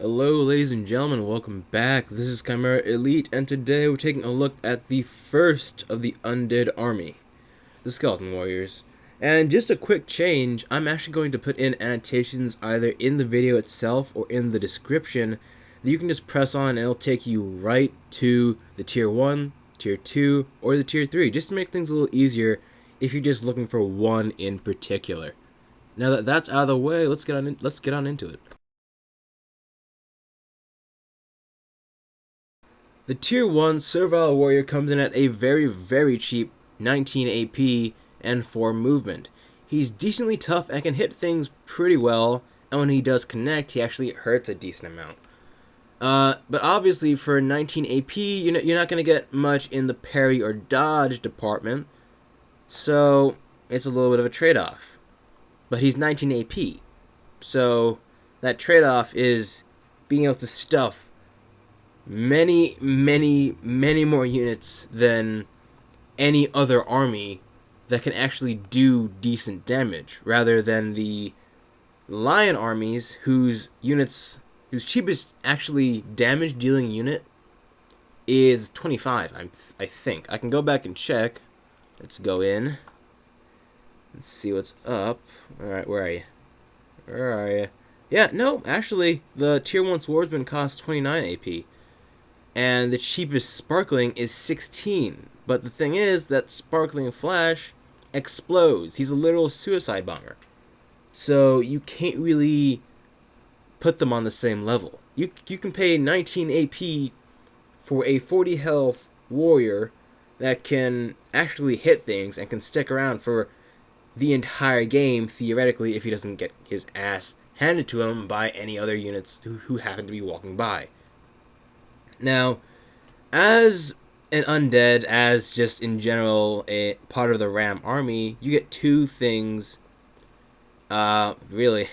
Hello, ladies and gentlemen, welcome back. This is Chimera Elite, and today we're taking a look at the first of the Undead Army, the Skeleton Warriors. And just a quick change, I'm actually going to put in annotations either in the video itself or in the description that you can just press on and it'll take you right to the Tier 1, Tier 2, or the Tier 3, just to make things a little easier if you're just looking for one in particular. Now that that's out of the way, let's get on into it. The Tier 1 Servile Warrior comes in at a very cheap 19 AP and 4 movement. He's decently tough and can hit things pretty well, and when he does connect, he actually hurts a decent amount. But obviously for 19 AP, you're not going to get much in the parry or dodge department, so it's a little bit of a trade-off. But he's 19 AP, so that trade-off is being able to stuff many more units than any other army that can actually do decent damage, rather than the lion armies whose cheapest actually damage dealing unit is 25. I think I can go back and check. Let's go in. Let's see what's up. All right, where are you? Where are you? Yeah, no, actually, the Tier 1 Swordsman costs 29 AP. And the cheapest Sparkling is 16. But the thing is that Sparkling Flash explodes. He's a literal suicide bomber. So you can't really put them on the same level. You can pay 19 AP for a 40 health warrior that can actually hit things and can stick around for the entire game, theoretically, if he doesn't get his ass handed to him by any other units who happen to be walking by. Now, as an undead, as just in general a part of the Ram army, you get two things, really,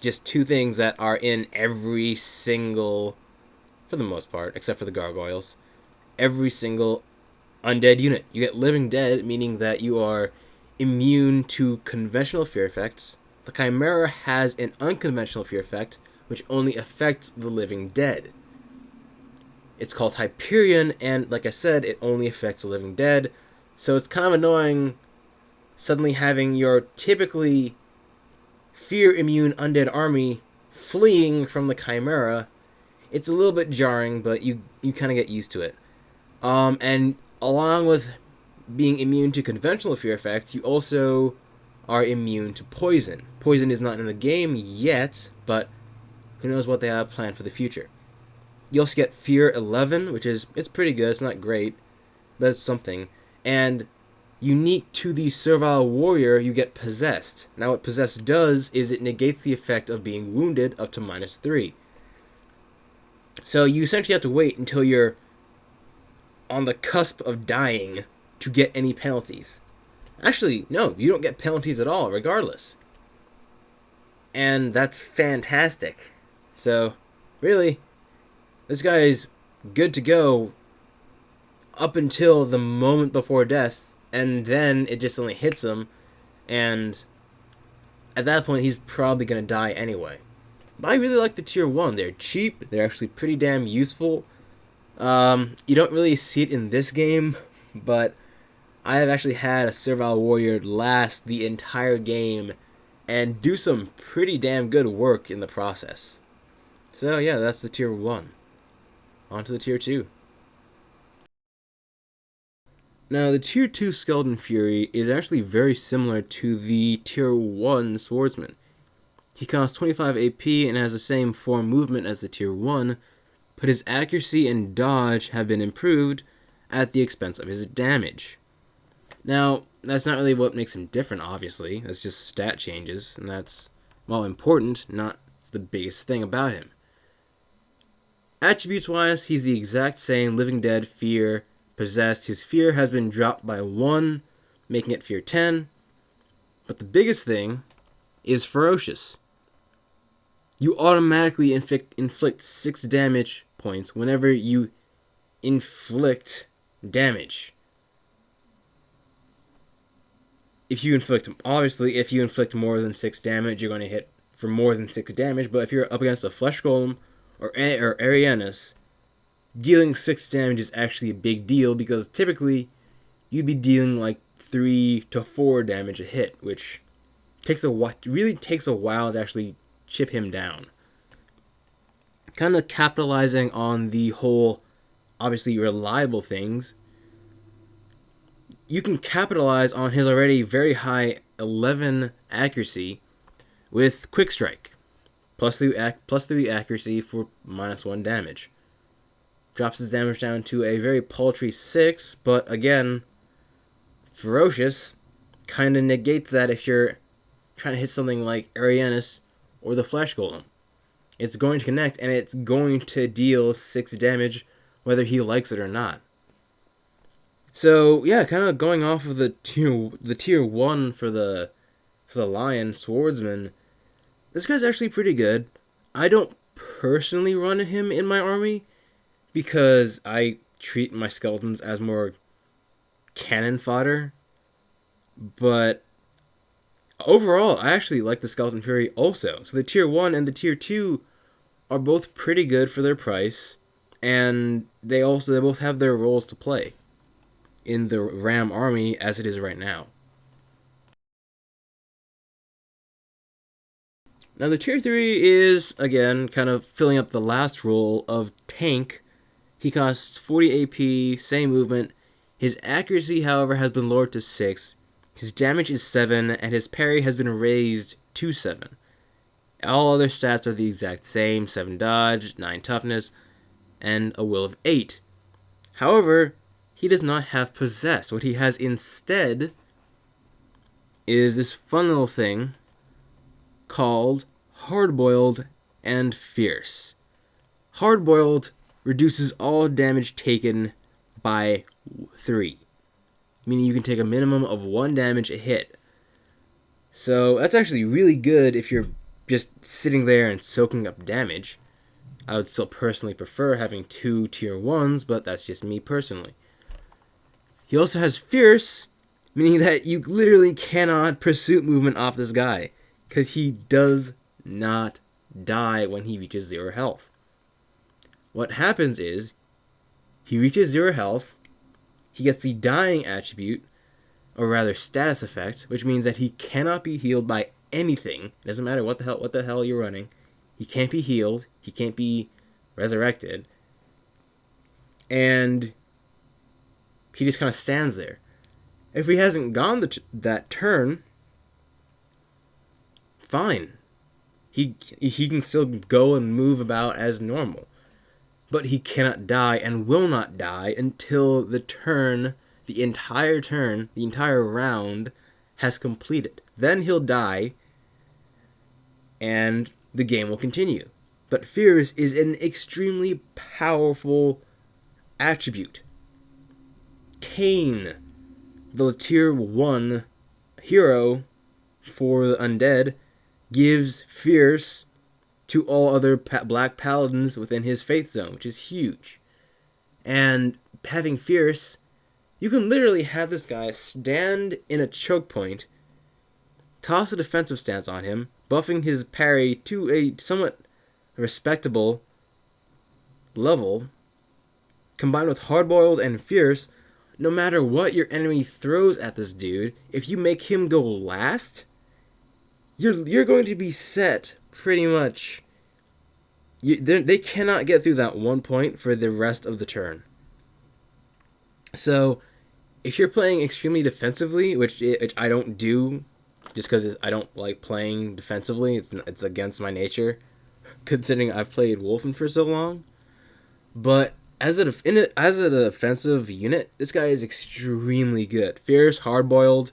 just two things that are in every single, for the most part, except for the gargoyles, every single undead unit. You get Living Dead, meaning that you are immune to conventional fear effects. The Chimera has an unconventional fear effect, which only affects the living dead. It's called Hyperion, and like I said, it only affects the living dead. So it's kind of annoying suddenly having your typically fear-immune undead army fleeing from the Chimera. It's a little bit jarring, but you kind of get used to it. And along with being immune to conventional fear effects, you also are immune to poison. Poison is not in the game yet, but who knows what they have planned for the future. You also get Fear 11, which it's pretty good. It's not great, but it's something. And unique to the Servile Warrior, you get Possessed. Now what Possessed does is it negates the effect of being wounded up to -3. So you essentially have to wait until you're on the cusp of dying to get any penalties. Actually, no, you don't get penalties at all, regardless. And that's fantastic. So, really, this guy is good to go up until the moment before death, and then it just only hits him, and at that point he's probably going to die anyway. But I really like the Tier 1. They're cheap, they're actually pretty damn useful. You don't really see it in this game, but I have actually had a Servile Warrior last the entire game and do some pretty damn good work in the process. So yeah, that's the Tier 1. On to the Tier 2. Now, the Tier 2 Skeleton Fury is actually very similar to the Tier 1 Swordsman. He costs 25 AP and has the same 4 movement as the Tier 1, but his accuracy and dodge have been improved at the expense of his damage. Now, that's not really what makes him different, obviously. That's just stat changes, and that's, well, important, not the biggest thing about him. Attributes-wise, he's the exact same Living Dead, Fear, Possessed. His Fear has been dropped by 1, making it Fear 10. But the biggest thing is Ferocious. You automatically inflict 6 damage points whenever you inflict damage. If you inflict more than 6 damage, you're going to hit for more than 6 damage. But if you're up against a Flesh Golem or Arianis, dealing 6 damage is actually a big deal because typically you'd be dealing like 3 to 4 damage a hit, which really takes a while to actually chip him down. Kind of capitalizing on the whole, obviously reliable things, you can capitalize on his already very high 11 accuracy with Quick Strike, plus 3 accuracy for -1 damage. Drops his damage down to a very paltry 6, but again, Ferocious kind of negates that if you're trying to hit something like Arianis or the Flesh Golem. It's going to connect, and it's going to deal 6 damage whether he likes it or not. So yeah, kind of going off of the tier 1 for the Lion Swordsman, this guy's actually pretty good. I don't personally run him in my army because I treat my skeletons as more cannon fodder. But overall, I actually like the Skeleton Fury also. So the tier 1 and the tier 2 are both pretty good for their price, and they both have their roles to play in the Ram army as it is right now. Now the tier 3 is, again, kind of filling up the last role of tank. He costs 40 AP, same movement. His accuracy, however, has been lowered to 6. His damage is 7, and his parry has been raised to 7. All other stats are the exact same: 7 dodge, 9 toughness, and a will of 8. However, he does not have Possess. What he has instead is this fun little thing called Hardboiled and Fierce. Hardboiled reduces all damage taken by 3, meaning you can take a minimum of 1 damage a hit. So that's actually really good if you're just sitting there and soaking up damage. I would still personally prefer having 2 tier 1s, but that's just me personally. He also has Fierce, meaning that you literally cannot pursuit movement off this guy, because he does not die when he reaches 0 health. What happens is, he reaches 0 health, he gets the dying attribute, or rather status effect, which means that he cannot be healed by anything. It doesn't matter what the hell you're running. He can't be healed, he can't be resurrected, and he just kind of stands there. If he hasn't gone that turn, fine. He can still go and move about as normal. But he cannot die and will not die until the entire round has completed. Then he'll die, and the game will continue. But Fierce is an extremely powerful attribute. Kane, the tier 1 hero for the undead, gives Fierce to all other black paladins within his faith zone, which is huge. And having Fierce, you can literally have this guy stand in a choke point, toss a defensive stance on him, buffing his parry to a somewhat respectable level, combined with Hardboiled and Fierce. No matter what your enemy throws at this dude, if you make him go last, you're going to be set pretty much. They cannot get through that 1 point for the rest of the turn. So, if you're playing extremely defensively, which I don't do, just because I don't like playing defensively, it's against my nature, considering I've played Wolfen for so long. But as a defensive unit, this guy is extremely good. Fierce, hardboiled,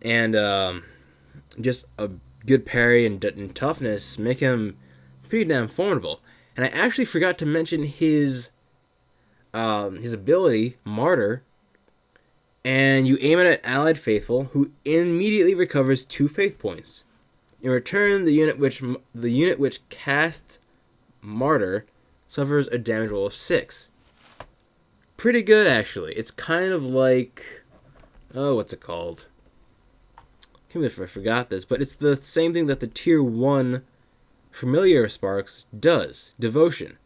and just a good parry and toughness make him pretty damn formidable. And I actually forgot to mention his ability, Martyr. And you aim it at allied faithful, who immediately recovers 2 faith points. In return, the unit which casts Martyr suffers a damage roll of 6. Pretty good, actually. It's kind of like, what's it called? I can't believe I forgot this, but it's the same thing that the tier 1 Familiar Sparks does, Devotion.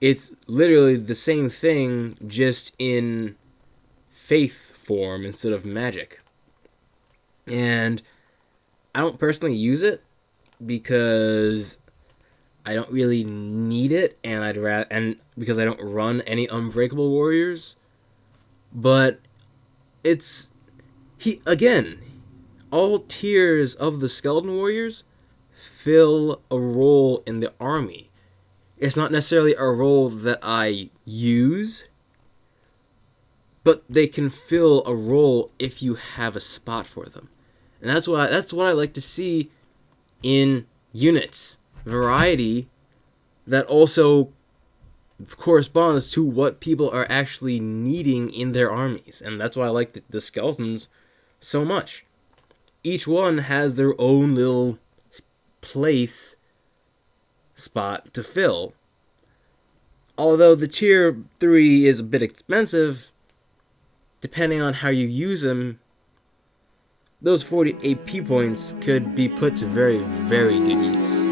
It's literally the same thing, just in faith form instead of magic. And I don't personally use it because I don't really need it, and because I don't run any Unbreakable Warriors. But it's all tiers of the Skeleton Warriors fill a role in the army. It's not necessarily a role that I use, but they can fill a role if you have a spot for them. And that's what I like to see in units. Variety that also corresponds to what people are actually needing in their armies. And that's why I like the skeletons so much. Each one has their own little place spot to fill. Although the tier 3 is a bit expensive, depending on how you use them, those 40 AP points could be put to very, very good use.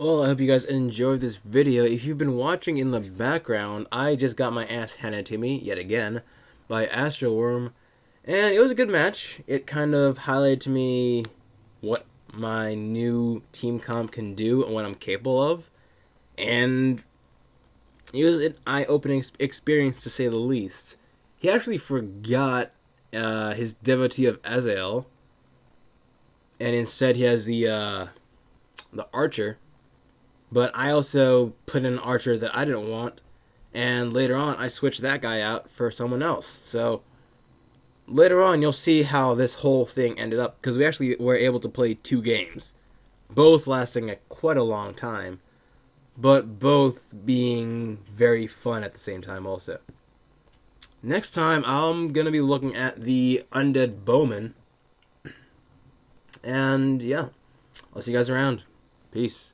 Well, I hope you guys enjoyed this video. If you've been watching in the background, I just got my ass handed to me, yet again, by Astralwyrm. And it was a good match. It kind of highlighted to me what my new team comp can do and what I'm capable of. And it was an eye-opening experience, to say the least. He actually forgot his devotee of Azael. And instead he has the archer. But I also put in an archer that I didn't want, and later on I switched that guy out for someone else. So later on you'll see how this whole thing ended up, because we actually were able to play 2 games, both lasting quite a long time, but both being very fun at the same time also. Next time I'm going to be looking at the Undead Bowman, and yeah, I'll see you guys around. Peace.